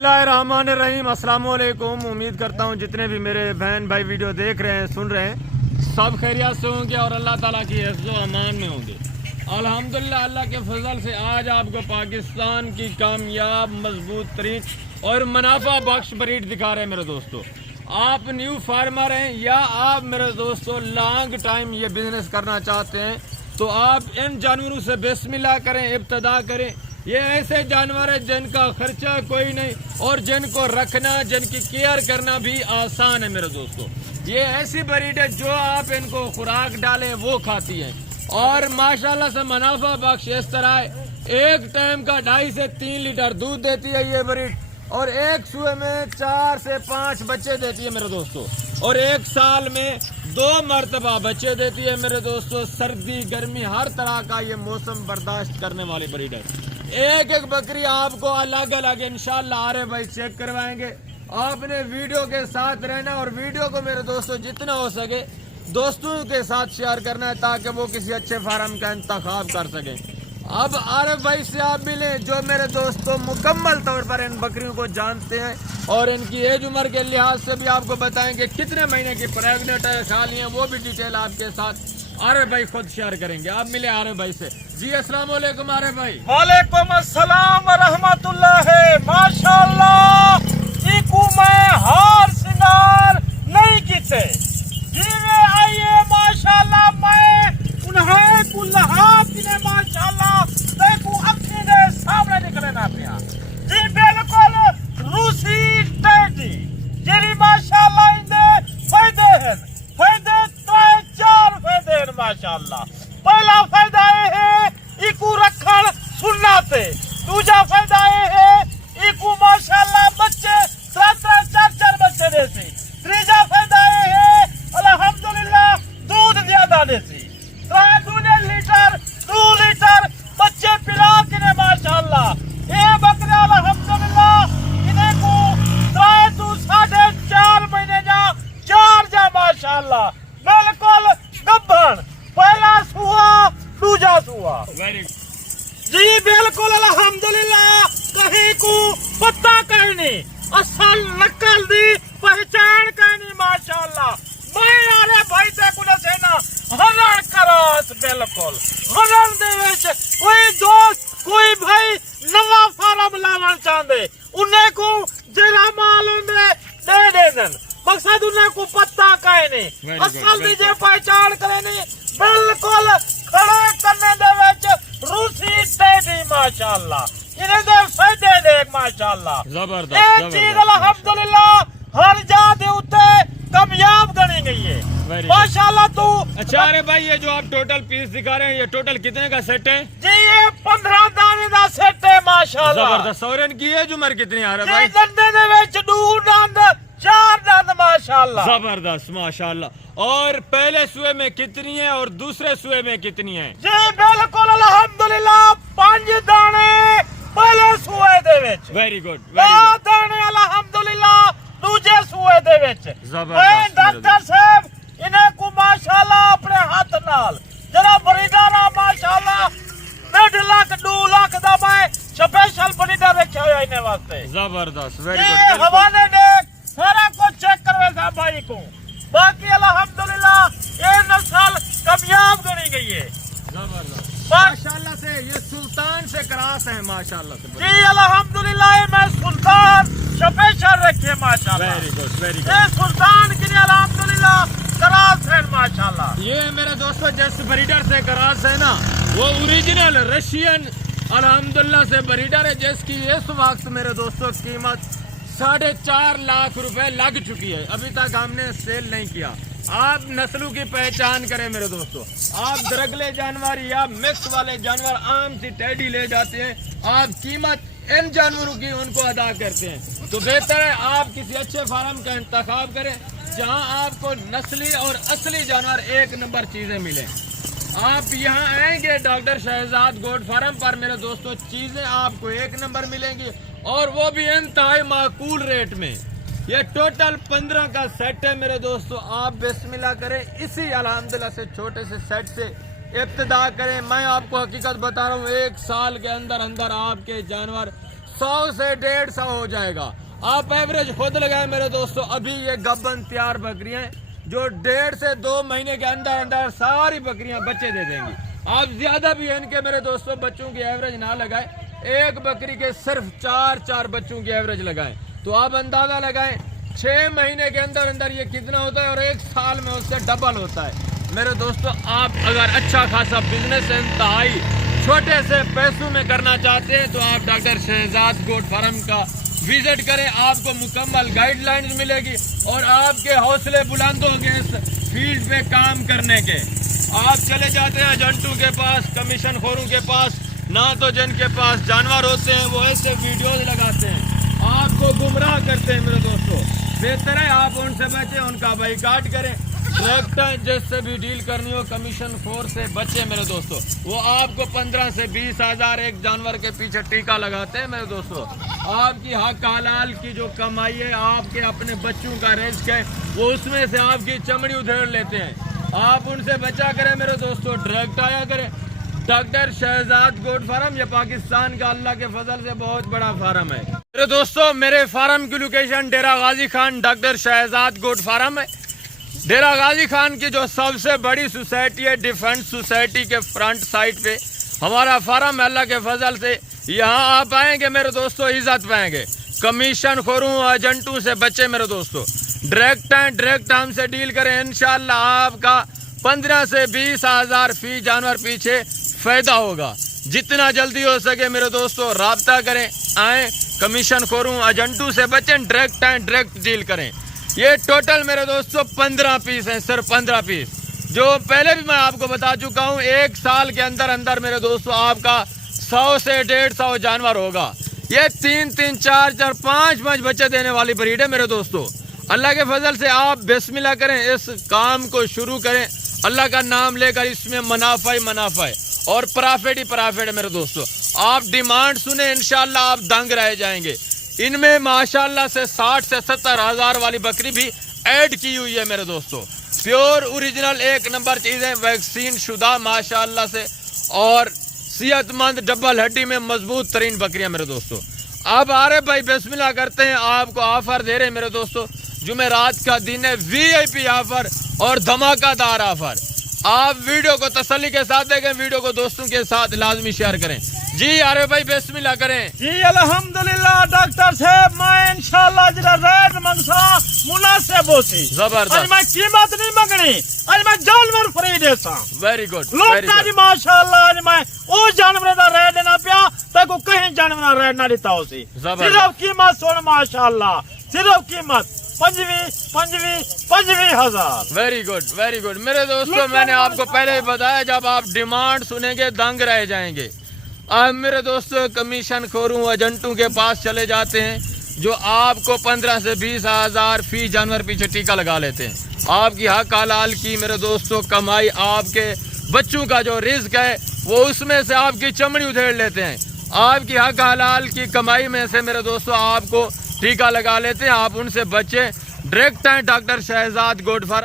बिस्मिल्लाहिर्रहमानिर्रहीम। अस्सलाम वालेकुम। उम्मीद करता हूँ जितने भी मेरे बहन भाई वीडियो देख रहे हैं, सुन रहे हैं, सब खैरियत से होंगे और अल्लाह ताला की हिफ्ज़ व अमान में होंगे। अल्हम्दुलिल्लाह, अल्लाह के फजल से आज आपको पाकिस्तान की कामयाब मजबूत तरीन और मुनाफा बख्श ब्रीड दिखा रहे हैं मेरे दोस्तों। आप न्यू फार्मर हैं या आप मेरे दोस्तों लॉन्ग टाइम ये बिजनेस करना चाहते हैं तो आप इन जानवरों से बिस्मिल्लाह करें, इब्तदा करें। ये ऐसे जानवर है जिनका खर्चा कोई नहीं और जिनको रखना, जिनकी केयर करना भी आसान है मेरे दोस्तों। ये ऐसी ब्रीड है जो आप इनको खुराक डालें वो खाती हैं और माशाल्लाह से मुनाफा बख्श इस तरह है। एक टाइम का 2.5 से 3 लीटर दूध देती है ये ब्रीड और एक सुबह में 4 से 5 बच्चे देती है मेरे दोस्तों और एक साल में 2 मरतबा बच्चे देती है मेरे दोस्तों। सर्दी गर्मी हर तरह का ये मौसम बर्दाश्त करने वाली ब्रीड है। एक एक बकरी आपको अलग अलग इंशाल्लाह आ रहे भाई चेक करवाएंगे। आपने वीडियो के साथ रहना और वीडियो को मेरे दोस्तों जितना हो सके दोस्तों के साथ शेयर करना है ताकि वो किसी अच्छे फार्म का इंतखाब कर सकें। अब आरिफ भाई से आप मिले जो मेरे दोस्तों मुकम्मल तौर पर इन बकरियों को जानते हैं और इनकी एज उम्र के लिहाज से भी आपको बताएंगे कितने महीने की प्रेगनेंट है, खाली है, वो भी डिटेल आपके साथ आरिफ भाई खुद शेयर करेंगे। आप मिले आरिफ भाई से। जी अस्सलाम वालेकुम आरिफ भाई। वालेकुम अस्सलाम व रहमतुल्लाह। माशाअल्लाह इकू में हार सिंगार नहीं किसे जीवे आइए माशाअल्लाह। मैं उन्हें कुल्हा किने माशाअल्लाह देखू अपने दे सामने निकले ना पिया जी बिल्कुल रूसी टेडी जेरी माशाअल्लाह इंदे फायदे हैं। फायदे 3-4 फायदे हैं माशाअल्लाह। पहला फायदा है इकू रखण सुनना ते, दूजा फायदा है इकू माशाअल्लाह बच्चे 3-4 बच्चे देसी, तीजा फायदा है अल्हम्दुलिल्लाह दूध ज्यादा देसी। 3 लीटर 2 लीटर बच्चे पिला के माशाअल्लाह ये बकरा अल्हम्दुलिल्लाह इन्हें को 3-4 महीने जा माशाअल्लाह बिल्कुल गब्बन। पहला सुआ दूजा सुआ जी बिल्कुल अल्हम्दुलिल्लाह। कहीं को पत्ता कहनी असल नकल दी पहचान कहनी माशाअल्लाह। मैं आरे भाई ते कुल से ना हरण करास बिल्कुल हरण दे विच कोई दोस्त कोई भाई नवा फार्म लावन चाहते उन्हें को जरा माल उन्हें दे देन। मकसद उन्हें को पत्ता कहनी असल दी जे पहचान करनी बिल्कुल खड़े करने दे विच रूसी टेडी माशाअल्लाह। इन्हें दे फायदे देख माशाअल्लाह। जबरदस्त एक चीज अल्हम्दुलिल्लाह हर जात उते कामयाब गनी गई है माशाअल्लाह। तू अच्छा अरे भाई ये जो आप टोटल पीस दिखा रहे हैं ये टोटल कितने का सेट है? जी ये 15 दाने दा सेट है माशाअल्लाह। जबरदस्त। और इनकी एज उम्र कितनी आ रहा है भाई? दंदे दे विच 2 दंद 4 दंद माशाअल्लाह। जबरदस्त माशाअल्लाह। और पहले सुए में कितनी है और दूसरे सुए में कितनी है? जी बिल्कुल अल्हम्दुलिल्लाह 5 दाने पहले सुए दे विच। Very good. 2 दाने अल्हम्दुलिल्लाह दूजे सुए दे विच। जबरदस्त। डॉक्टर साहब इन्हें को माशाअल्लाह अपने हाथ नाल जरा ब्रीडर माशाअल्लाह 1.5 लाख 2 लाख दा मैं स्पेशल ब्रीडर रखा हुआ इन्हें वास्ते। जबरदस्त। वेरी ये गुड। हवाले दे सारा कुछ चेक करवे साहब भाई को। बाकी अल्हम्दुलिल्लाह ये नस्ल कामयाब गनी गई है। जबरदस्त माशाअल्लाह से। ये सुल्तान से क्रॉस है माशाअल्लाह से। जी अल्हम्दुलिल्लाह मैं सुल्तान स्पेशल रखे माशाअल्लाह। वेरी गुड वेरी ये गुड। सुल्तान के लिए अल्हम्दुलिल्लाह क्रॉस है माशाअल्लाह। ये मेरे दोस्तों जिस ब्रीडर से क्रॉस है ना वो ओरिजिनल रशियन अल्हम्दुलिल्लाह से ब्रीडर है जिसकी इस वक्त मेरे दोस्तों कीमत 4.5 लाख रुपए लग चुकी है। अभी तक हमने सेल नहीं किया। आप नस्लों की पहचान करें मेरे दोस्तों। आप दरगले जानवर या मिक्स वाले जानवर आम सी टेडी ले जाते हैं, आप कीमत इन जानवरों की उनको अदा करते हैं तो बेहतर है आप किसी अच्छे फार्म का इंतखाब करें जहां आपको नस्ली और असली जानवर एक नंबर चीजें मिले। आप यहाँ आएंगे डॉक्टर शहजाद गोट फार्म पर मेरे दोस्तों चीजें आपको एक नंबर मिलेंगी और वो भी इंतहाई माकूल रेट में। ये टोटल 15 का सेट है मेरे दोस्तों। आप बिस्मिल्लाह करें इसी अल्हम्दुलिल्लाह से छोटे से सेट से इब्तिदा करें। मैं आपको हकीकत बता रहा हूँ 1 साल के अंदर अंदर आपके जानवर 100 से 150 हो जाएगा। आप एवरेज खुद लगाए मेरे दोस्तों। अभी ये गब्बन तैयार बकरियां हैं जो 1.5 से 2 महीने के अंदर अंदर सारी बकरियां बच्चे दे देंगी। आप ज्यादा भी इनके मेरे दोस्तों बच्चों की एवरेज ना लगाएं, एक बकरी के सिर्फ 4 बच्चों की एवरेज लगाएं तो आप अंदाजा लगाएं 6 महीने के अंदर अंदर ये कितना होता है और 1 साल में उससे डबल होता है। मेरे दोस्तों आप अगर अच्छा खासा बिजनेस इंतहाई छोटे से पैसों में करना चाहते हैं तो आप डॉक्टर शहजाद गोट फार्म का विजिट करें। आपको मुकम्मल गाइडलाइंस मिलेगी और आपके हौसले बुलंद होंगे इस फील्ड पे काम करने के। आप चले जाते हैं एजेंटों के पास, कमीशन खोरों के पास, ना तो जिनके पास जानवर होते हैं वो ऐसे वीडियोज लगाते हैं, आपको गुमराह करते हैं। मेरे दोस्तों बेहतर है आप उनसे बचें, उनका बाइकाट करें। ट्रैक्टर जिससे भी डील करनी हो कमीशन खोर से बचे मेरे दोस्तों। वो आपको 15 से 20 हज़ार एक जानवर के पीछे टीका लगाते हैं मेरे दोस्तों। आपकी हक हलाल की जो कमाई है, आपके अपने बच्चों का रिस्क है, वो उसमें से आपकी चमड़ी उधेड़ लेते हैं। आप उनसे बचा करें मेरे दोस्तों, डायरेक्ट आया करें। डॉक्टर शहजाद गोट फार्म ये पाकिस्तान का अल्लाह के फजल से बहुत बड़ा फार्म है मेरे दोस्तों। मेरे फार्म की location Dera Ghazi Khan doctor Shahzad goat farm है। डेरा गाजी खान की जो सबसे बड़ी सोसाइटी है डिफेंस सोसाइटी के फ्रंट साइड पे हमारा फार्म है। अल्लाह के फजल से यहाँ आप आएंगे मेरे दोस्तों, इज्जत पाएंगे। कमीशन खोरों एजेंटों से बचे मेरे दोस्तों, डायरेक्ट हमसे डील करें। इंशाल्लाह आपका 15 से 20 हज़ार फी जानवर पीछे फायदा होगा। जितना जल्दी हो सके मेरे दोस्तों राब्ता करें, आए कमीशन खोरों एजेंटों से बचें, डायरेक्ट डील करें। ये टोटल मेरे दोस्तों 15 पीस हैं, सिर्फ 15 पीस, जो पहले भी मैं आपको बता चुका हूँ। 1 साल के अंदर अंदर मेरे दोस्तों आपका 100 से 150 जानवर होगा। ये 3 4 5 बच्चे देने वाली ब्रीड है मेरे दोस्तों। अल्लाह के फजल से आप बिस्मिल्लाह करें, इस काम को शुरू करें, अल्लाह का नाम लेकर। इसमें मुनाफा ही मुनाफा है और प्रॉफिट ही प्रॉफिट है मेरे दोस्तों। आप डिमांड सुने, इंशाल्लाह आप दंग रह जाएंगे। इनमें माशाल्लाह से 60 से 70 हज़ार वाली बकरी भी ऐड की हुई है मेरे दोस्तों। प्योर ओरिजिनल 1 नंबर चीज़ें, वैक्सीन शुदा माशाल्लाह से, और सेहतमंद डबल हड्डी में मजबूत तरीन बकरियां मेरे दोस्तों। अब आ रहे भाई बिस्मिल्लाह करते हैं, आपको ऑफर दे रहे हैं मेरे दोस्तों। जुमेरात का दिन है, VIP ऑफर और धमाकादार ऑफर। आप वीडियो को तसल्ली के साथ देखें, वीडियो को दोस्तों के साथ लाजमी शेयर करें। जी आरे भाई बिस्मिल्लाह करें। जी अल्हम्दुलिल्लाह डॉक्टर साहब, मैं इंशाल्लाह जरा रेट मंगसा मुनासिब होती। जबरदस्त। आज मैं कीमत नहीं मंगनी, आज मैं जानवर फ्री देसा। Very good. लोटा जी माशाल्लाह, आज मैं ओ जानवर दा रेट देना पिया ताको कहीं जानवर दा रेट ना देता होसी। सिर्फ कीमत सुन माशाल्लाह, सिर्फ कीमत 25 हज़ार। वेरी गुड मेरे दोस्तों। मैंने आपको पहले ही बताया, जब आप डिमांड सुनेंगे दंग रह जाएंगे। अब मेरे दोस्तों कमीशन खोरों एजेंटों के पास चले जाते हैं जो आपको 15 से 20 हज़ार फी जानवर पीछे टीका लगा लेते हैं। आपकी हक हलाल की मेरे दोस्तों कमाई, आपके बच्चों का जो रिस्क है वो उसमें से आपकी चमड़ी उधेड़ लेते हैं। आपकी हक हलाल की कमाई में से मेरे दोस्तों आपको टीका लगा लेते हैं। आप उनसे बचे। Direct doctor Shahzad goat farm.